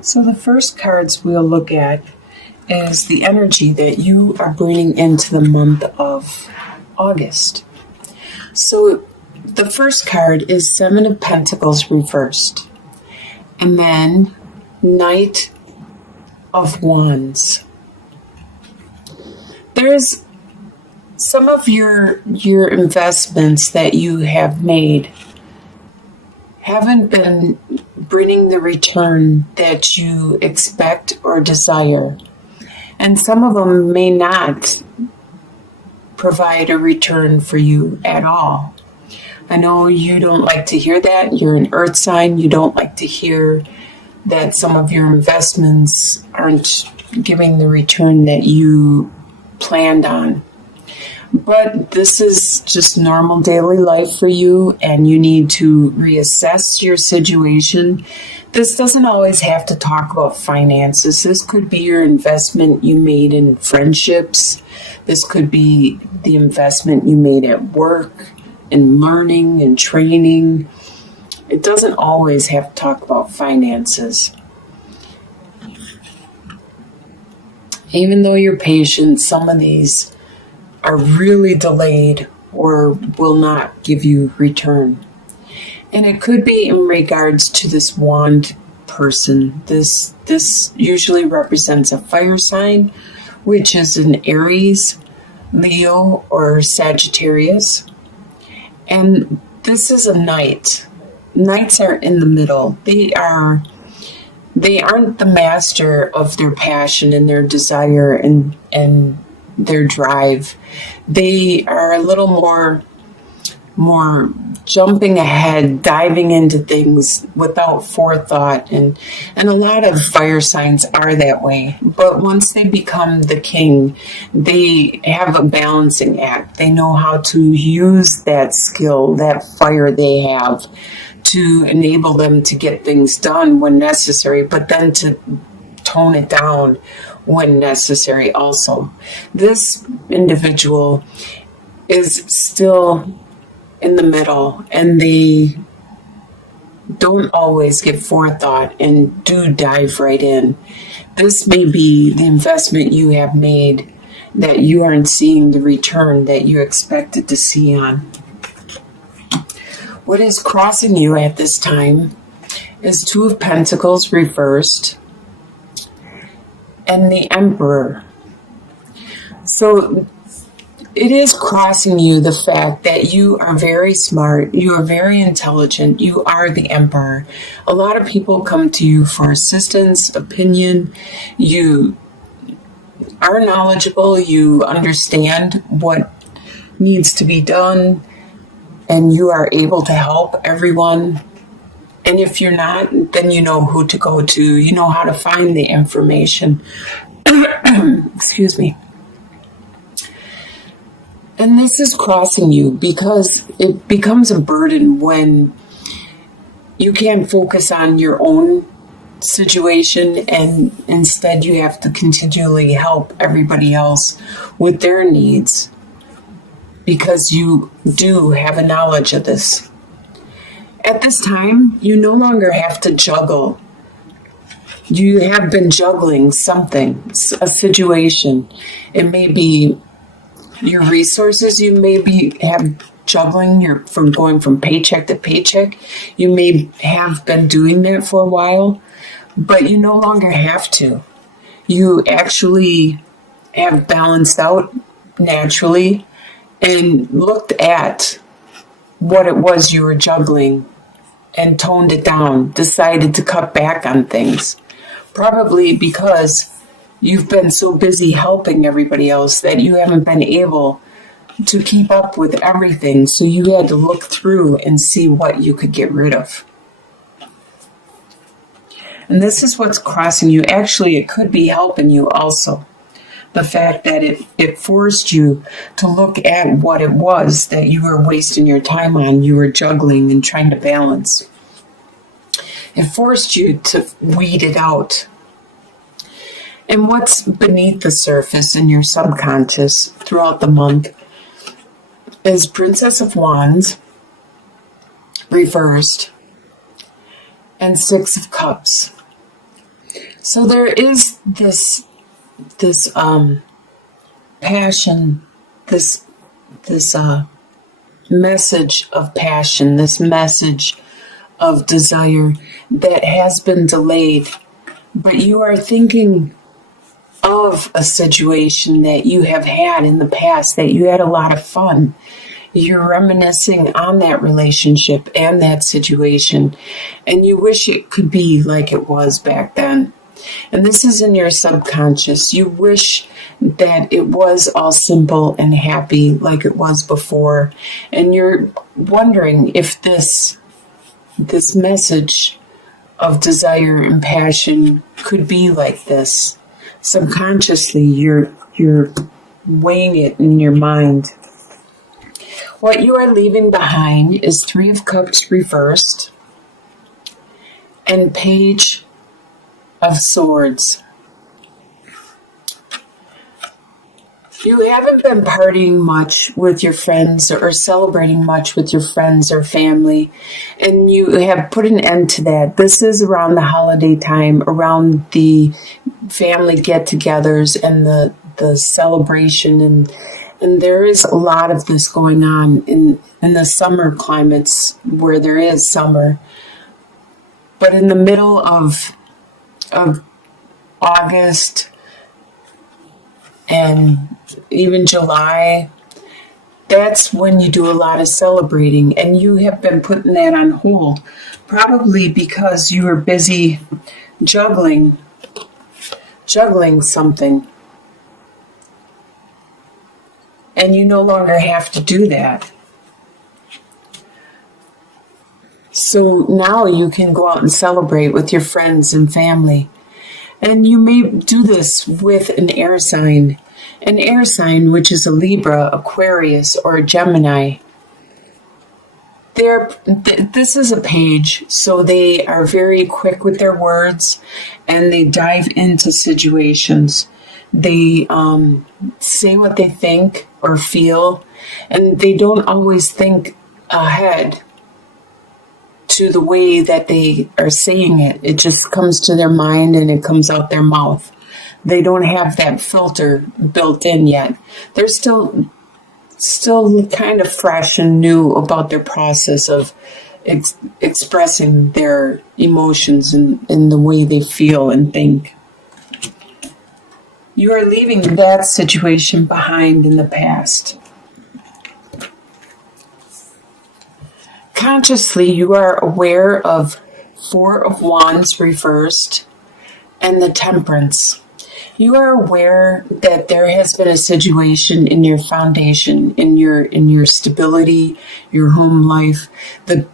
So the first cards we'll look at is the energy that you are bringing into the month of August. So the first card is Seven of Pentacles reversed, and then Knight of Wands. There's some of your investments that you have made haven't been bringing the return that you expect or desire. And some of them may not provide a return for you at all. I know you don't like to hear that. You're an earth sign. You don't like to hear that some of your investments aren't giving the return that you planned on. But this is just normal daily life for you, and you need to reassess your situation. This doesn't always have to talk about finances. This could be your investment you made in friendships. This could be the investment you made at work, in learning and training. It doesn't always have to talk about finances. Even though you're patient, some of these are really delayed or will not give you return. And it could be in regards to this wand person. This usually represents a fire sign, which is an Aries, Leo, or Sagittarius. And this is a knight. Knights are in the middle. They aren't the master of their passion and their desire and their drive. They are a little more jumping ahead, diving into things without forethought, and a lot of fire signs are that way. But once they become the king, they have a balancing act. They know how to use that skill, that fire they have, to enable them to get things done when necessary, but then to tone it down when necessary also. This individual is still in the middle, and they don't always give forethought and do dive right in. This may be the investment you have made that you aren't seeing the return that you expected to see on. What is crossing you at this time is Two of Pentacles reversed and the Emperor. So it is crossing you the fact that you are very smart, you are very intelligent, you are the Emperor. A lot of people come to you for assistance, opinion. You are knowledgeable, you understand what needs to be done, and you are able to help everyone. And if you're not, then you know who to go to. You know how to find the information. Excuse me. And this is crossing you because it becomes a burden when you can't focus on your own situation, and instead you have to continually help everybody else with their needs because you do have a knowledge of this. At this time, you no longer have to juggle. You have been juggling something, a situation. It may be your resources. You may have juggling from going from paycheck to paycheck. You may have been doing that for a while, but you no longer have to. You actually have balanced out naturally and looked at what it was you were juggling and toned it down, decided to cut back on things. Probably because you've been so busy helping everybody else that you haven't been able to keep up with everything. So you had to look through and see what you could get rid of. And this is what's crossing you. Actually, it could be helping you also. The fact that it forced you to look at what it was that you were wasting your time on, you were juggling and trying to balance. It forced you to weed it out. And what's beneath the surface in your subconscious throughout the month is Princess of Wands, reversed, and Six of Cups. So there is this passion, this message of passion, this message of desire that has been delayed, but you are thinking of a situation that you have had in the past, that you had a lot of fun. You're reminiscing on that relationship and that situation, and you wish it could be like it was back then. And this is in your subconscious. You wish that it was all simple and happy like it was before. And you're wondering if this message of desire and passion could be like this. Subconsciously, you're weighing it in your mind. What you are leaving behind is Three of Cups reversed and Page of Swords. You haven't been partying much with your friends or celebrating much with your friends or family, and you have put an end to that. This is around the holiday time, around the family get-togethers and the celebration, and there is a lot of this going on in the summer climates where there is summer. But in the middle of August and even July, that's when you do a lot of celebrating, and you have been putting that on hold, probably because you were busy juggling something, and you no longer have to do that. So now you can go out and celebrate with your friends and family. And you may do this with an air sign. An air sign, which is a Libra, Aquarius, or a Gemini. This is a page, so they are very quick with their words, and they dive into situations. They say what they think or feel, and they don't always think ahead to the way that they are saying it. It just comes to their mind and it comes out their mouth. They don't have that filter built in yet. They're still kind of fresh and new about their process of expressing their emotions and the way they feel and think. You are leaving that situation behind in the past. Consciously, you are aware of Four of Wands reversed and the Temperance. You are aware that there has been a situation in your foundation, in your stability, your home life, the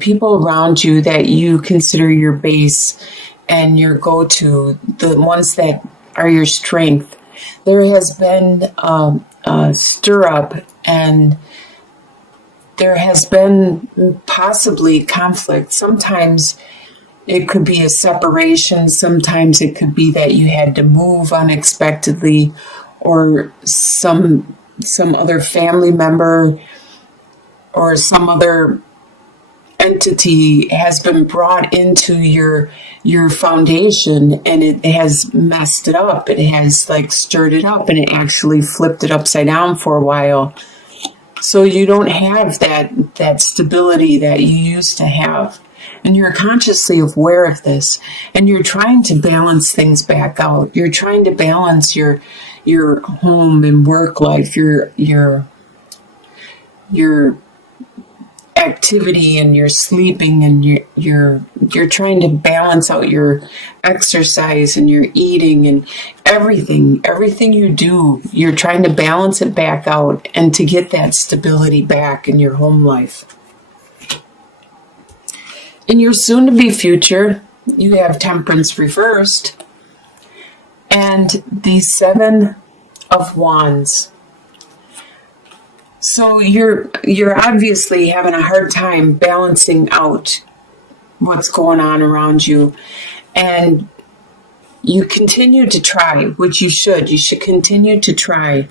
people around you that you consider your base and your go-to, the ones that are your strength. There has been a stir-up, and there has been possibly conflict. Sometimes it could be a separation. Sometimes it could be that you had to move unexpectedly, or some other family member or some other entity has been brought into your foundation, and it has messed it up. It has stirred it up, and it actually flipped it upside down for a while. So you don't have that stability that you used to have. And you're consciously aware of this, and you're trying to balance things back out. You're trying to balance your home and work life, your activity and your sleeping, and you're trying to balance out your exercise and your eating and everything you do. You're trying to balance it back out and to get that stability back in your home life. In your soon-to-be future, you have Temperance reversed and the Seven of Wands. So you're obviously having a hard time balancing out what's going on around you, and you continue to try, which you should. You should continue to try,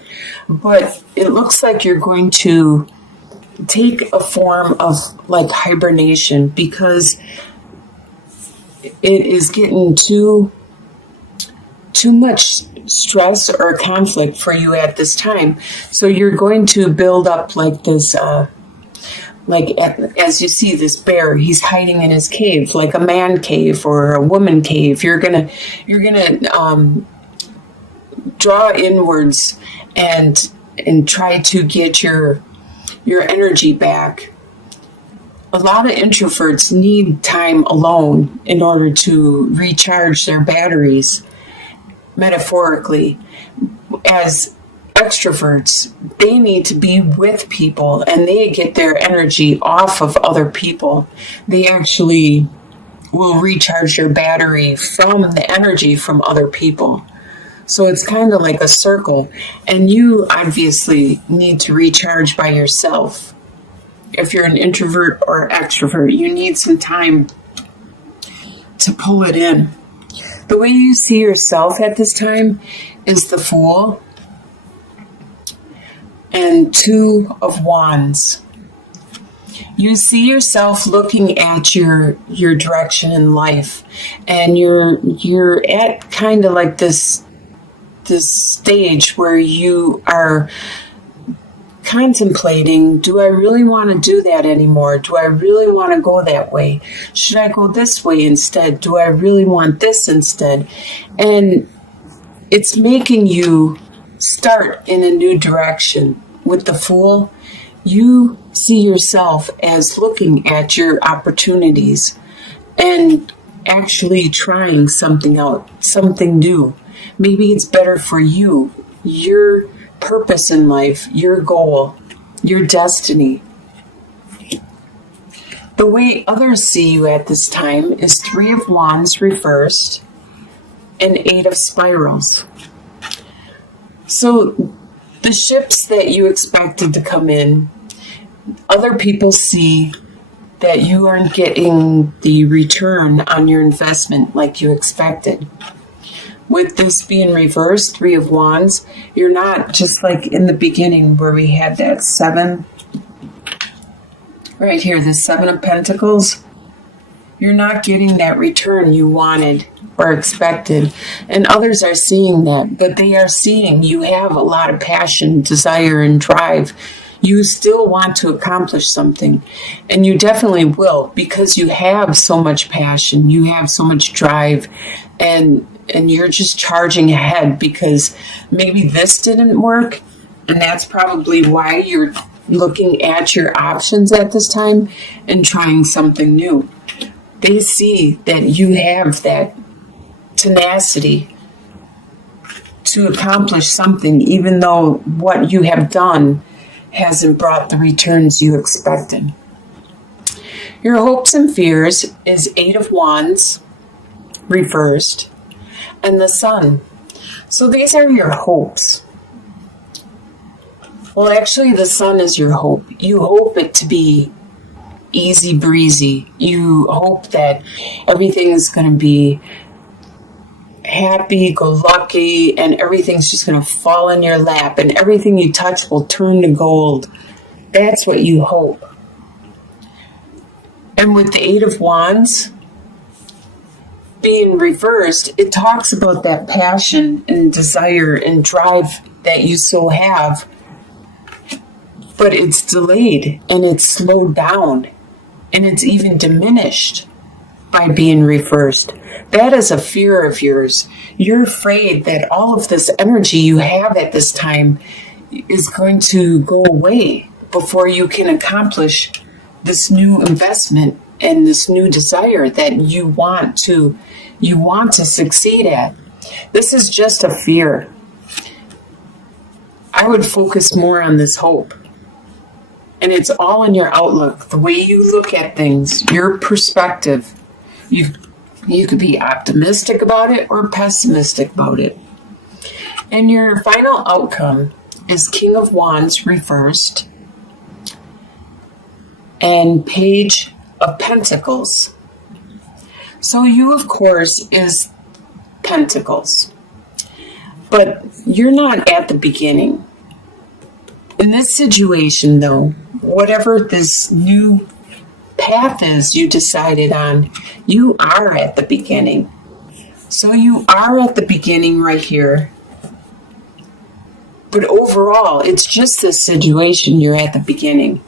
but it looks like you're going to take a form of hibernation, because it is getting too much stress or conflict for you at this time. So you're going to build up like this, as you see this bear, he's hiding in his cave, like a man cave or a woman cave. You're gonna draw inwards and try to get your energy back. A lot of introverts need time alone in order to recharge their batteries, metaphorically. As extroverts, they need to be with people and they get their energy off of other people. They actually will recharge their battery from the energy from other people. So it's kind of like a circle, and you obviously need to recharge by yourself. If you're an introvert or extrovert, you need some time to pull it in. The way you see yourself at this time is the Fool and Two of Wands. You see yourself looking at your direction in life, and you're at kind of like this stage where you are contemplating, do I really want to do that anymore? Do I really want to go that way? Should I go this way instead? Do I really want this instead? And it's making you start in a new direction. With the Fool, you see yourself as looking at your opportunities and actually trying something out, something new. Maybe it's better for you, your purpose in life, your goal, your destiny. The way others see you at this time is Three of Wands reversed and Eight of Spirals. So the ships that you expected to come in, other people see that you aren't getting the return on your investment like you expected. With this being reversed, Three of Wands, you're not just like in the beginning where we had that seven, right here, the Seven of Pentacles. You're not getting that return you wanted or expected. And others are seeing that, but they are seeing you have a lot of passion, desire, and drive. You still want to accomplish something, and you definitely will, because you have so much passion, you have so much drive, and you're just charging ahead because maybe this didn't work, and that's probably why you're looking at your options at this time and trying something new. They see that you have that tenacity to accomplish something, even though what you have done hasn't brought the returns you expected. Your hopes and fears is Eight of Wands reversed and the Sun. So these are your hopes. Well, actually, the Sun is your hope. You hope it to be easy breezy. You hope that everything is going to be happy, go lucky, and everything's just going to fall in your lap, and everything you touch will turn to gold. That's what you hope. And with the Eight of Wands being reversed, it talks about that passion and desire and drive that you so have, but it's delayed and it's slowed down and it's even diminished by being reversed. That is a fear of yours. You're afraid that all of this energy you have at this time is going to go away before you can accomplish this new investment and this new desire that you want to succeed at. This is just a fear. I would focus more on this hope. And it's all in your outlook, the way you look at things, your perspective. You could be optimistic about it or pessimistic about it. And your final outcome is King of Wands reversed and Page of Pentacles. So you, of course, is Pentacles. But you're not at the beginning. In this situation, though, whatever this new path is you decided on, you are at the beginning. So you are at the beginning right here. But overall, it's just this situation you're at the beginning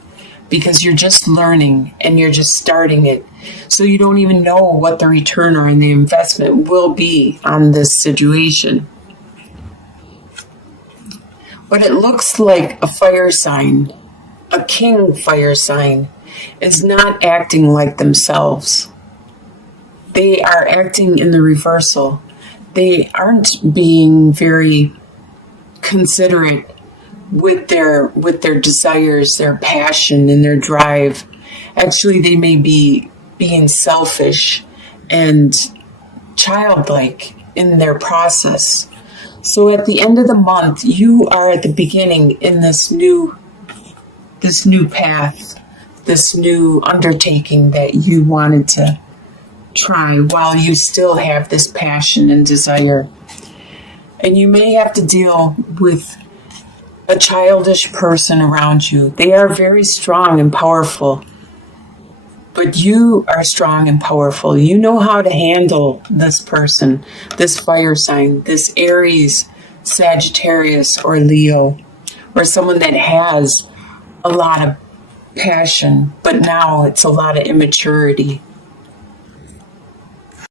because you're just learning and you're just starting it. So you don't even know what the return on the investment will be on this situation. But it looks like a fire sign, a king fire sign, is not acting like themselves. They are acting in the reversal. They aren't being very considerate with their desires, their passion, and their drive. Actually, they may be being selfish and childlike in their process. So at the end of the month, you are at the beginning in this new path, this new undertaking that you wanted to try while you still have this passion and desire. And you may have to deal with a childish person around you. They are very strong and powerful, but you are strong and powerful. You know how to handle this person, this fire sign, this Aries, Sagittarius, or Leo, or someone that has a lot of passion, but now it's a lot of immaturity.